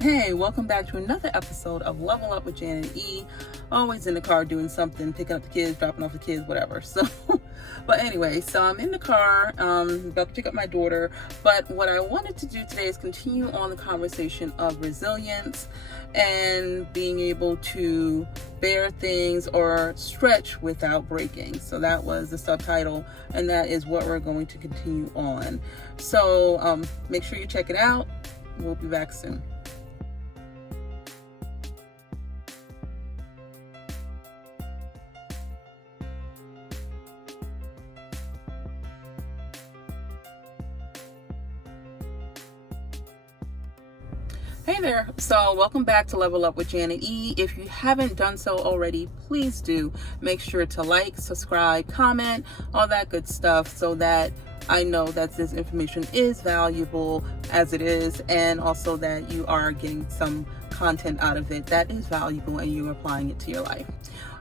Hey, welcome back to another episode of Level Up with Janet E. Always in the car doing something, picking up the kids, dropping off the kids, whatever. But anyway, so I'm in the car, about to pick up my daughter. But what I wanted to do today is continue on the conversation of resilience and being able to bear things or stretch without breaking. So that was the subtitle, and that is what we're going to continue on. So make sure you check it out. We'll be back soon. Hey there, so welcome back to Level Up with Janet E. If you haven't done so already, please do make sure to like, subscribe, comment, all that good stuff so that I know that this information is valuable as it is, and also that you are getting some content out of it that is valuable and you're applying it to your life.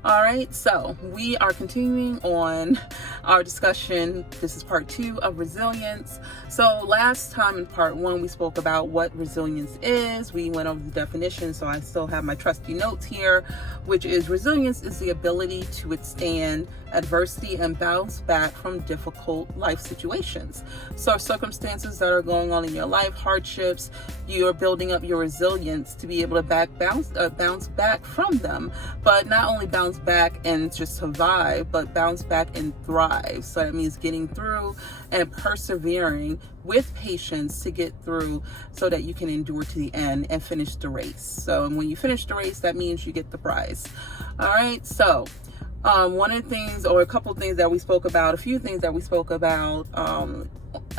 All right, so we are continuing on our discussion. This is part 2 of resilience. So last time in part 1, we spoke about what resilience is. We went over the definition, so I still have my trusty notes here, which is resilience is the ability to withstand adversity and bounce back from difficult life situations. So circumstances that are going on in your life, hardships, you're building up your resilience to be able to bounce back from them, but not only bounce back and just survive, but bounce back and thrive. So that means getting through and persevering with patience to get through so that you can endure to the end and finish the race. So when you finish the race, that means you get the prize. All right, so one of the things, or a couple of things that we spoke about, a few things that we spoke about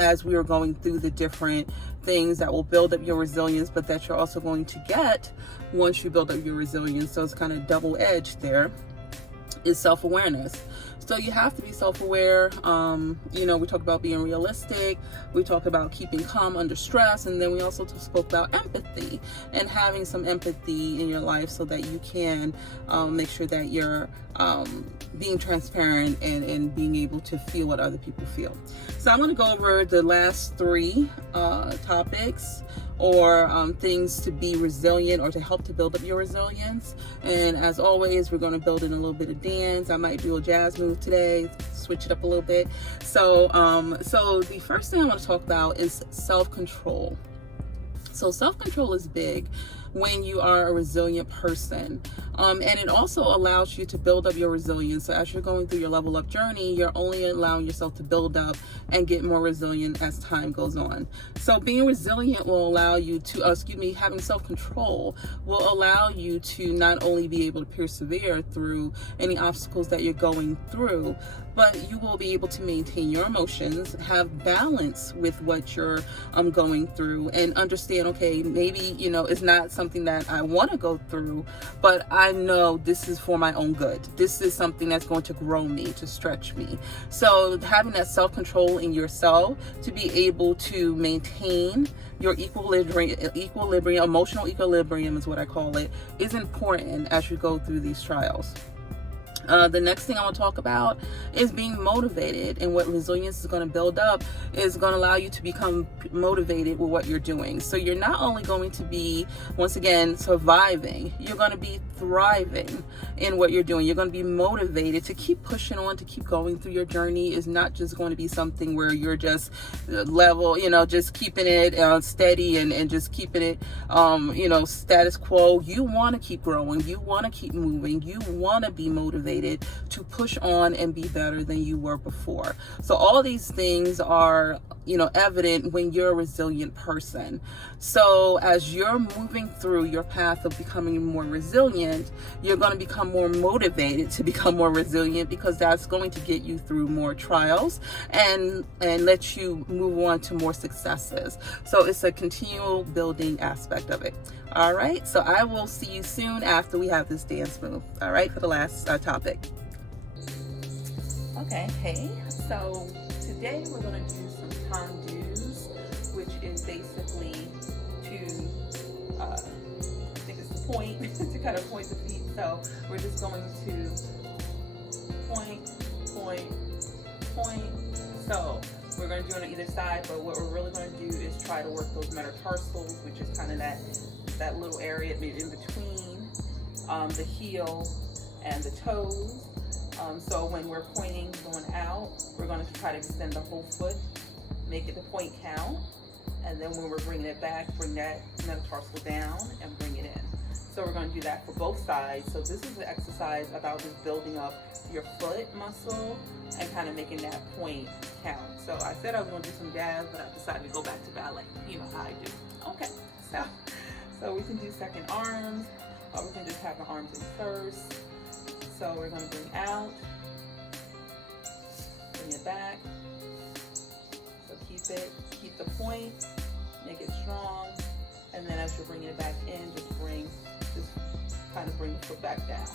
as we were going through the different things that will build up your resilience, but that you're also going to get once you build up your resilience. So it's kind of double-edged there, is self-awareness. So you have to be self-aware. We talked about being realistic. We talked about keeping calm under stress. And then we also spoke about empathy and having some empathy in your life so that you can make sure that you're being transparent and being able to feel what other people feel. So I'm going to go over the last 3 topics or things to be resilient or to help to build up your resilience. And as always, we're going to build in a little bit of dance. I might do a jazz move today, switch it up a little bit. So the first thing I want to talk about is self-control. So self-control is big when you are a resilient person. And it also allows you to build up your resilience. So as you're going through your level up journey, you're only allowing yourself to build up and get more resilient as time goes on. So being resilient will allow you to, having self-control will allow you to not only be able to persevere through any obstacles that you're going through, but you will be able to maintain your emotions, have balance with what you're going through, and understand, okay, maybe, it's not something that I want to go through, but I know this is for my own good. This is something that's going to grow me, to stretch me. So having that self-control in yourself to be able to maintain your equilibrium, emotional equilibrium is what I call it, is important as you go through these trials. The next thing I want to talk about is being motivated, and what resilience is going to build up is going to allow you to become motivated with what you're doing. So you're not only going to be, once again, surviving, you're going to be thriving in what you're doing. You're going to be motivated to keep pushing on, to keep going through your journey. Is not just going to be something where you're just level, just keeping it steady and just keeping it, status quo. You want to keep growing. You want to keep moving. You want to be motivated to push on and be better than you were before. So all these things are, evident when you're a resilient person. So as you're moving through your path of becoming more resilient, you're going to become more motivated to become more resilient, because that's going to get you through more trials and let you move on to more successes. So it's a continual building aspect of it. All right, so I will see you soon after we have this dance move. All right, for the last topic. Okay, hey, so today we're going to do some tendus, which is basically to, I think it's the point, to kind of point the feet. So we're just going to point, So we're going to do it on either side, but what we're really going to do is try to work those metatarsals, which is kind of that that little area in between the heel and the toes. So when we're pointing, going out, we're going to try to extend the whole foot, make it the point count. And then when we're bringing it back, bring that metatarsal down and bring it in. So we're going to do that for both sides. So this is an exercise about just building up your foot muscle and kind of making that point count. So I said I was going to do some jazz, but I decided to go back to ballet. You know how I do. Okay, so we can do second arms, or we can just have the arms in first. So we're going to bring out, bring it back. So keep the point, make it strong, and then as you're bringing it back in, just kind of bring the foot back down.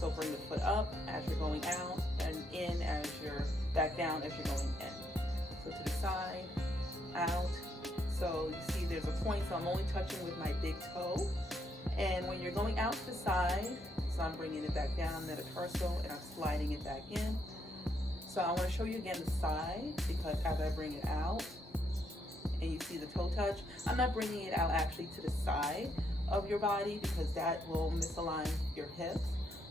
So bring the foot up as you're going out, and in as you're back down as you're going in. So to the side, out. So you see there's a point, so I'm only touching with my big toe. And when you're going out to the side, so I'm bringing it back down, metatarsal, and I'm sliding it back in. So I want to show you again the side, because as I bring it out, and you see the toe touch, I'm not bringing it out actually to the side of your body, because that will misalign your hips.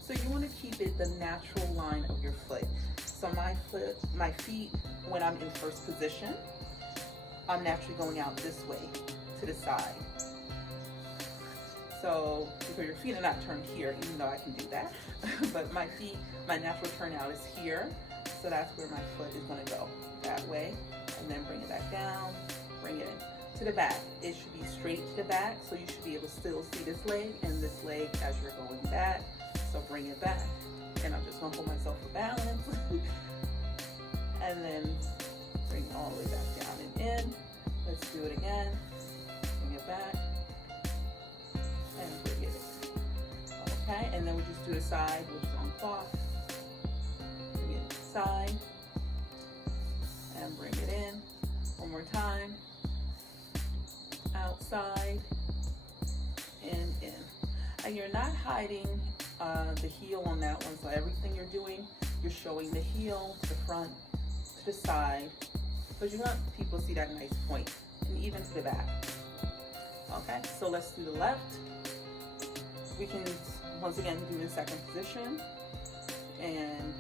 So you want to keep it the natural line of your foot. So my feet, when I'm in first position, I'm naturally going out this way to the side. So because your feet are not turned here, even though I can do that, but my natural turnout is here. So that's where my foot is going to go, that way, and then bring it back down, bring it in to the back. It should be straight to the back, so you should be able to still see this leg and this leg as you're going back. So bring it back, and I'm just going to hold myself for balance, and then bring it all the way back down and in. Let's do it again. Bring it back, and bring it in. Okay, and then we just do the side with strong cloth. Bring it side, and bring it in. One more time. Outside, and in. And you're not hiding the heel on that one, so everything you're doing, you're showing the heel to the front, to the side, because you want people to see that nice point, and even to the back. Okay, so let's do the left. We can once again do the second position, and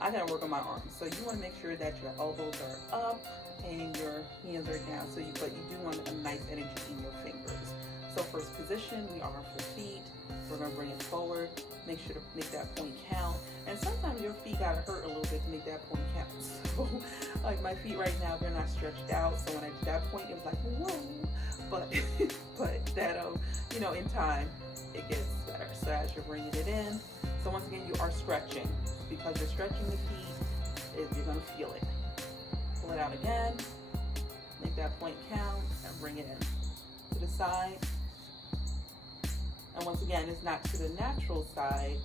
I gotta work on my arms, so you want to make sure that your elbows are up and your hands are down, but you do want a nice energy in your fingers. So first position, we arm for feet. We're gonna bring it forward. Make sure to make that point count. And sometimes your feet gotta hurt a little bit to make that point count. So like my feet right now, they're not stretched out. So when I did that point, it was like, whoa. But that, you know, in time, it gets better. So as you're bringing it in, so once again, you are stretching. Because you're stretching the feet, you're gonna feel it. Pull it out again, make that point count, and bring it in to the side. And once again, it's not to the natural side,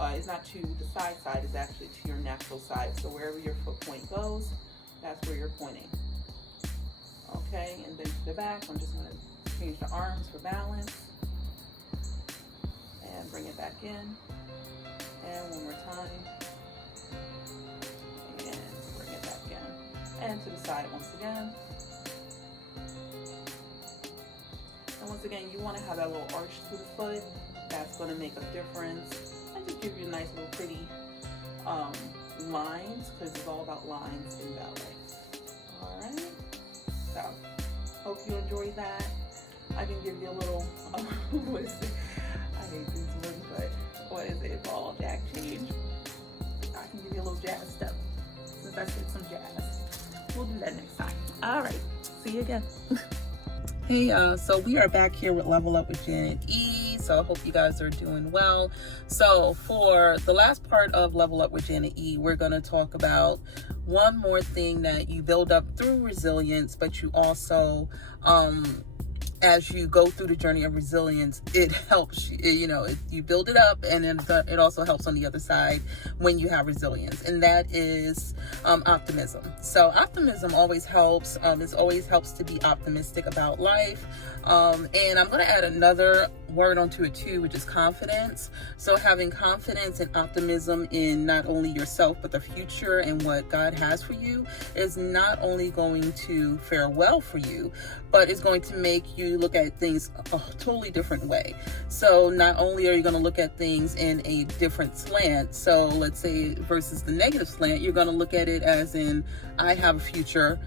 it's not to the side, it's actually to your natural side. So wherever your foot point goes, that's where you're pointing. Okay, and then to the back, I'm just gonna change the arms for balance, and bring it back in, and one more time, and bring it back in, and to the side once again. And once again, you want to have that little arch to the foot. That's going to make a difference. And just give you a nice little pretty lines, because it's all about lines in ballet. Alright, so hope you enjoyed that. I can give you a little, what is it? I hate these words, but what is it? Ball, jack, change. I can give you a little jazz step, since I said some jazz. We'll do that next time. Alright, see you again. Hey, so we are back here with Level Up with Janet E. So I hope you guys are doing well. So for the last part of Level Up with Janet E, we're going to talk about one more thing that you build up through resilience, but you also, as you go through the journey of resilience, it helps, you build it up, and then it also helps on the other side when you have resilience, and that is optimism. So optimism always helps. It always helps to be optimistic about life. And I'm going to add another word onto it too, which is confidence. So having confidence and optimism in not only yourself, but the future and what God has for you is not only going to fare well for you, but it's going to make you look at things a totally different way. So not only are you going to look at things in a different slant, so let's say versus the negative slant, you're going to look at it as in, I have a future.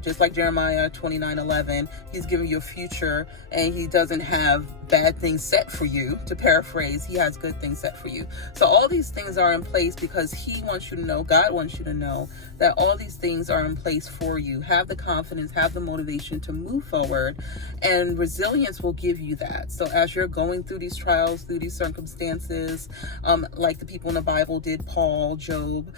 Just like Jeremiah 29:11, he's giving you a future and he doesn't have bad things set for you. To paraphrase, he has good things set for you. So all these things are in place because he wants you to know, God wants you to know that all these things are in place for you. Have the confidence, have the motivation to move forward, and resilience will give you that. So as you're going through these trials, through these circumstances, like the people in the Bible did, Paul, Job,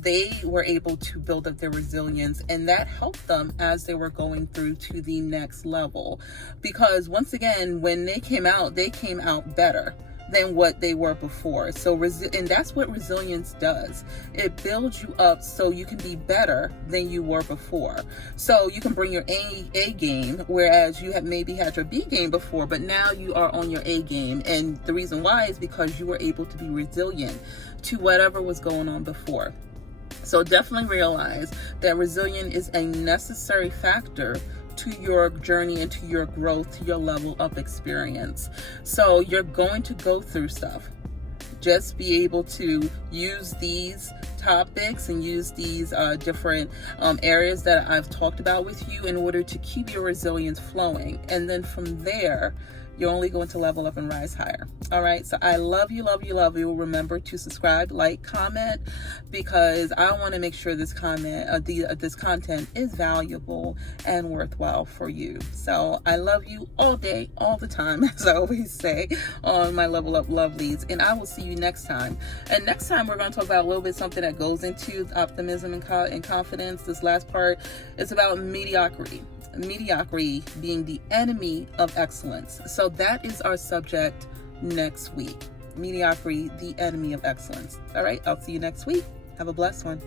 they were able to build up their resilience, and that helped them as they were going through to the next level. Because once again, when they came out better than what they were before. So, and that's what resilience does. It builds you up so you can be better than you were before. So you can bring your A game, whereas you have maybe had your B game before, but now you are on your A game. And the reason why is because you were able to be resilient to whatever was going on before. So definitely realize that resilience is a necessary factor to your journey and to your growth, to your level of experience. So you're going to go through stuff. Just be able to use these topics and use these different areas that I've talked about with you in order to keep your resilience flowing. And then from there, you're only going to level up and rise higher. All right. So I love you, love you, love you. Remember to subscribe, like, comment, because I want to make sure this this content is valuable and worthwhile for you. So I love you all day, all the time, as I always say on my Level Up Lovelies. And I will see you next time. And next time we're going to talk about a little bit something that goes into optimism and confidence. This last part is about mediocrity being the enemy of excellence. So that is our subject next week. Mediocrity, the enemy of excellence. All right, I'll see you next week. Have a blessed one.